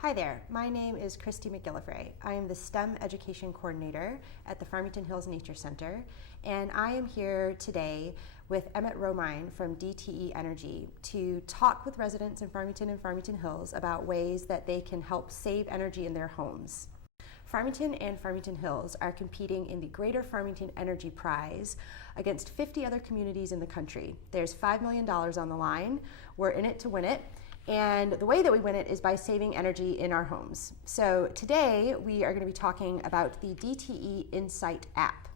Hi there, my name is Christy McGillivray. I am the STEM Education Coordinator at the Farmington Hills Nature Center, and I am here today with Emmett Romine from DTE Energy to talk with residents in Farmington and Farmington Hills about ways that they can help save energy in their homes. Farmington and Farmington Hills are competing in the Greater Farmington Energy Prize against 50 other communities in the country. There's $5 million on the line. We're in it to win it. And the way that we win it is by saving energy in our homes. So today we are going to be talking about the DTE Insight App.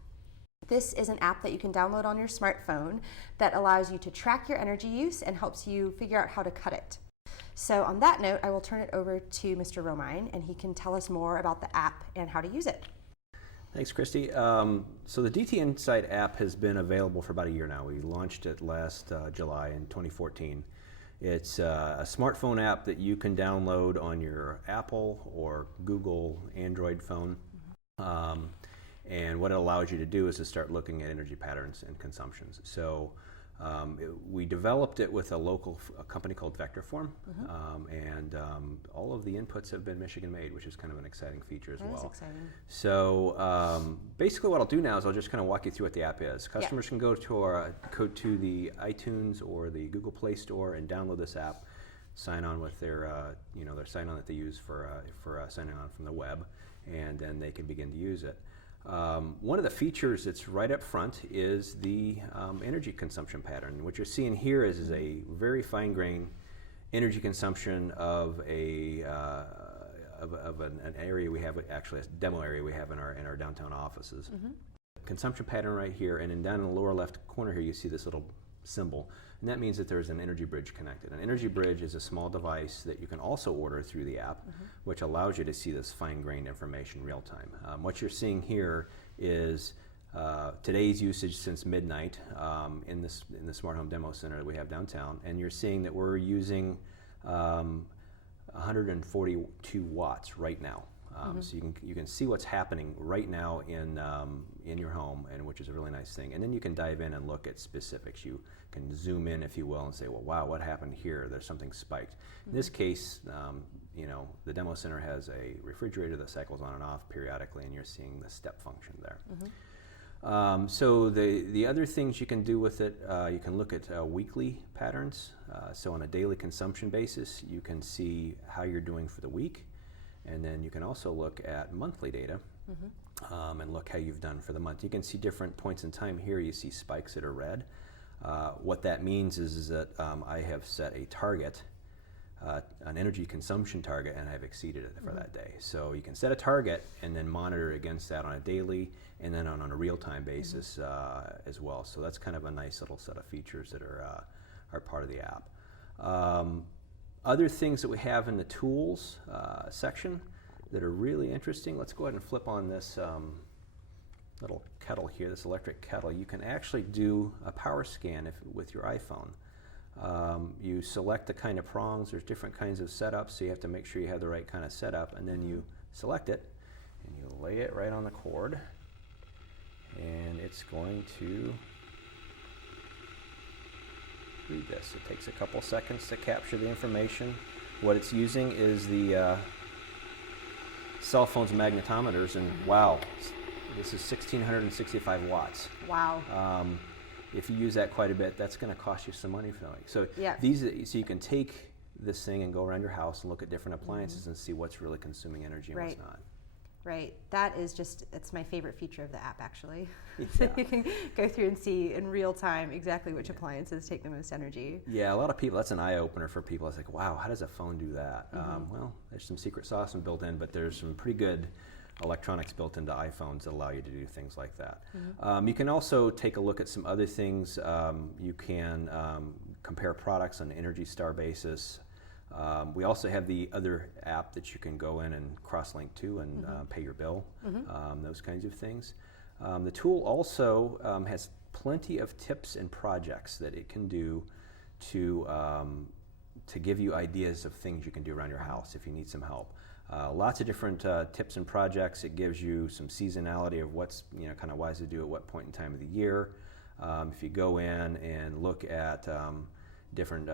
This is an app that you can download on your smartphone that allows you to track your energy use and helps you figure out how to cut it. So on that note, I will turn it over to Mr. Romine, and he can tell us more about the app and how to use it. Thanks, Christy. So the DTE Insight app has been available for about a year now. We launched it last July in 2014. It's a smartphone app that you can download on your Apple or Google Android phone. And what it allows you to do is to start looking at energy patterns and consumptions. So we developed it with a company called Vectorform, and all of the inputs have been Michigan made, which is kind of an exciting feature as well. That is exciting. So basically what I'll do now is I'll just kind of walk you through what the app is. Customers can go to the iTunes or the Google Play Store and download this app, sign on with their sign-on that they use for signing on from the web, and then they can begin to use it. One of the features that's right up front is the energy consumption pattern. What you're seeing here is a very fine-grained energy consumption of an area we have, actually a demo area we have in our downtown offices. Consumption pattern right here, and then down in the lower left corner here you see this little symbol, and that means that there's an energy bridge connected. An energy bridge is a small device that you can also order through the app, which allows you to see this fine-grained information real time. What you're seeing here is today's usage since midnight in the Smart Home Demo Center that we have downtown, and you're seeing that we're using 142 watts right now. So you can see what's happening right now in your home, and which is a really nice thing. And then you can dive in and look at specifics. You can zoom in, if you will, and say, well, wow, what happened here? There's something spiked. In this case, the demo center has a refrigerator that cycles on and off periodically, and you're seeing the step function there. So the other things you can do with it, you can look at weekly patterns. So on a daily consumption basis, you can see how you're doing for the week. And then you can also look at monthly data and look how you've done for the month. You can see different points in time here. You see spikes that are red. What that means is that I have set a target, an energy consumption target, and I've exceeded it for that day. So you can set a target and then monitor against that on a daily and then on a real-time basis as well. So that's kind of a nice little set of features that are part of the app. Other things that we have in the tools section that are really interesting, let's go ahead and flip on this little kettle here, this electric kettle. You can actually do a power scan with your iPhone. You select the kind of prongs, there's different kinds of setups, so you have to make sure you have the right kind of setup, and then you select it, and you lay it right on the cord, and it's going to read this. It takes a couple seconds to capture the information. What it's using is the cell phone's magnetometers, and wow, this is 1,665 watts. Wow. If you use that quite a bit, that's going to cost you some money for it. So so you can take this thing and go around your house and look at different appliances and see what's really consuming energy and what's not. Right. That is it's my favorite feature of the app, actually. So you can go through and see in real time exactly which appliances take the most energy. Yeah, a lot of people, that's an eye-opener for people. It's like, wow, how does a phone do that? Well, there's some secret sauce built in, but there's some pretty good electronics built into iPhones that allow you to do things like that. You can also take a look at some other things. You can compare products on an Energy Star basis. We also have the other app that you can go in and cross-link to and pay your bill, those kinds of things. The tool also has plenty of tips and projects that it can do to give you ideas of things you can do around your house if you need some help. Lots of different tips and projects. It gives you some seasonality of what's kind of wise to do at what point in time of the year. If you go in and look at different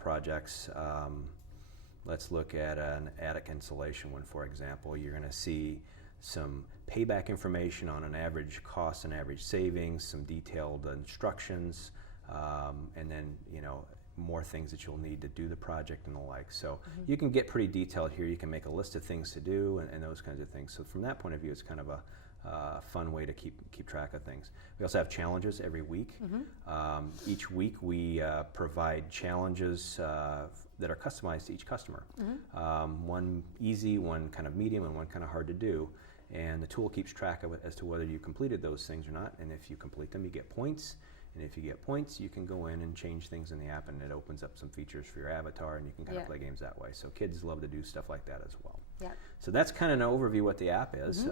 projects, Let's look at an attic insulation one, for example. You're going to see some payback information on an average cost and average savings, some detailed instructions, and then more things that you'll need to do the project and the like. So you can get pretty detailed here. You can make a list of things to do and those kinds of things. So from that point of view, it's kind of a fun way to keep track of things. We also have challenges every week. Each week we provide challenges that are customized to each customer. One easy, one kind of medium, and one kind of hard to do. And the tool keeps track of it as to whether you completed those things or not. And if you complete them, you get points. And if you get points, you can go in and change things in the app, and it opens up some features for your avatar, and you can kind of play games that way. So kids love to do stuff like that as well. So that's kind of an overview what the app is.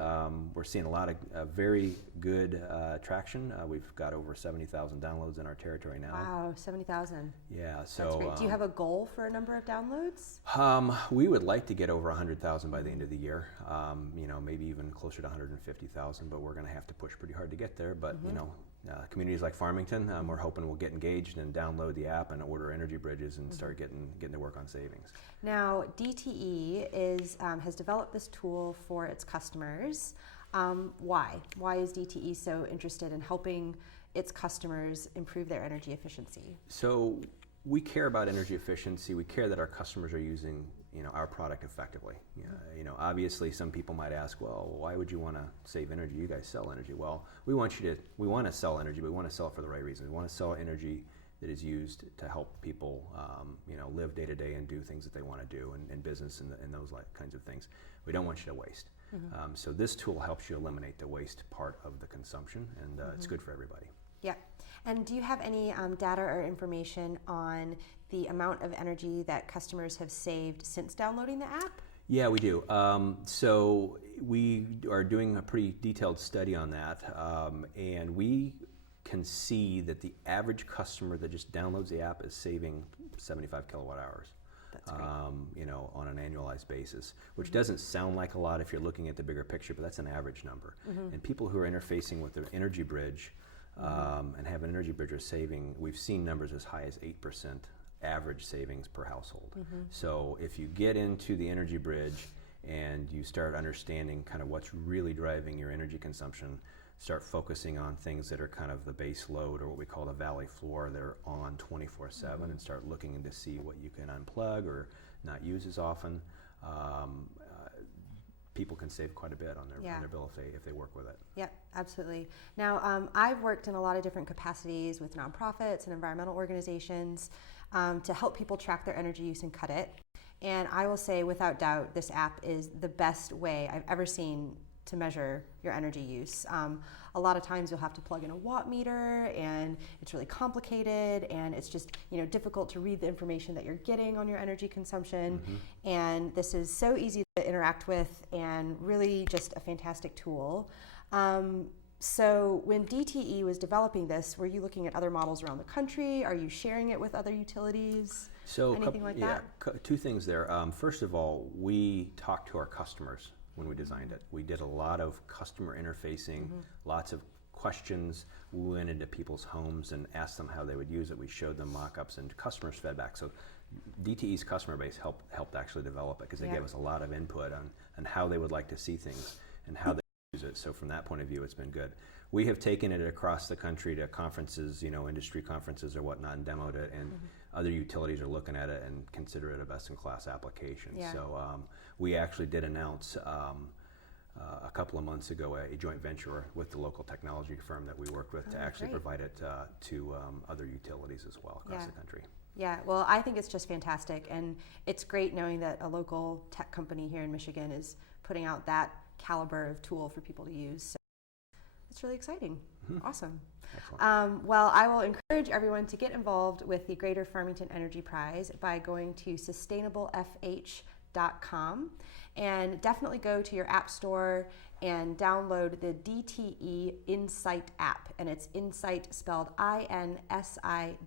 We're seeing a lot of very good traction. We've got over 70,000 downloads in our territory now. Wow, 70,000. Yeah, so that's great. Do you have a goal for a number of downloads? We would like to get over 100,000 by the end of the year. Maybe even closer to 150,000, but we're going to have to push pretty hard to get there. But communities like Farmington, we're hoping will get engaged and download the app and order energy bridges and start getting to work on savings. Now, DTE has developed this tool for its customers. Why? Why is DTE so interested in helping its customers improve their energy efficiency? So we care about energy efficiency. We care that our customers are using our product effectively. Obviously some people might ask, well, why would you want to save energy? You guys sell energy. Well, we want to sell energy, but we want to sell it for the right reasons. We want to sell energy that is used to help people live day to day and do things that they want to do in business and those kinds of things. We don't want you to waste. So this tool helps you eliminate the waste part of the consumption, and it's good for everybody. Yeah. And do you have any data or information on the amount of energy that customers have saved since downloading the app? Yeah, we do. So we are doing a pretty detailed study on that, and we can see that the average customer that just downloads the app is saving 75 kilowatt hours. That's great. On an annualized basis, which doesn't sound like a lot if you're looking at the bigger picture, but that's an average number. And people who are interfacing with their energy bridge and have an energy bridge are saving, we've seen numbers as high as 8% average savings per household. So if you get into the energy bridge and you start understanding kind of what's really driving your energy consumption, start focusing on things that are kind of the base load, or what we call the valley floor, that are on 24/7, and start looking to see what you can unplug or not use as often, people can save quite a bit on their bill if they work with it. Yeah, absolutely. Now, I've worked in a lot of different capacities with nonprofits and environmental organizations to help people track their energy use and cut it. And I will say, without doubt, this app is the best way I've ever seen to measure your energy use. A lot of times you'll have to plug in a watt meter, and it's really complicated, and it's just difficult to read the information that you're getting on your energy consumption. And this is so easy to interact with, and really just a fantastic tool. So when DTE was developing this, were you looking at other models around the country? Are you sharing it with other utilities? So anything like that? Two things there. First of all, we talked to our customers when we designed it. We did a lot of customer interfacing, lots of questions. We went into people's homes and asked them how they would use it. We showed them mock-ups, and customers fed back. So DTE's customer base helped actually develop it, because they gave us a lot of input on how they would like to see things and how they use it. So from that point of view, it's been good. We have taken it across the country to conferences, industry conferences or whatnot, and demoed it, and other utilities are looking at it and consider it a best-in-class application. So we actually did announce a couple of months ago a joint venture with the local technology firm that we worked with to actually provide it to other utilities as well across the country. Yeah, well, I think it's just fantastic, and it's great knowing that a local tech company here in Michigan is putting out that caliber of tool for people to use. So it's really exciting. Awesome. Well, I will encourage everyone to get involved with the Greater Farmington Energy Prize by going to sustainablefh.com, and definitely go to your app store and download the DTE Insight app, and it's Insight spelled INSIGHT.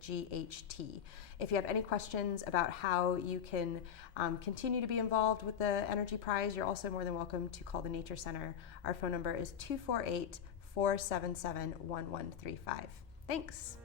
If you have any questions about how you can continue to be involved with the Energy Prize, you're also more than welcome to call the Nature Center. Our phone number is 248-477-1135. Thanks.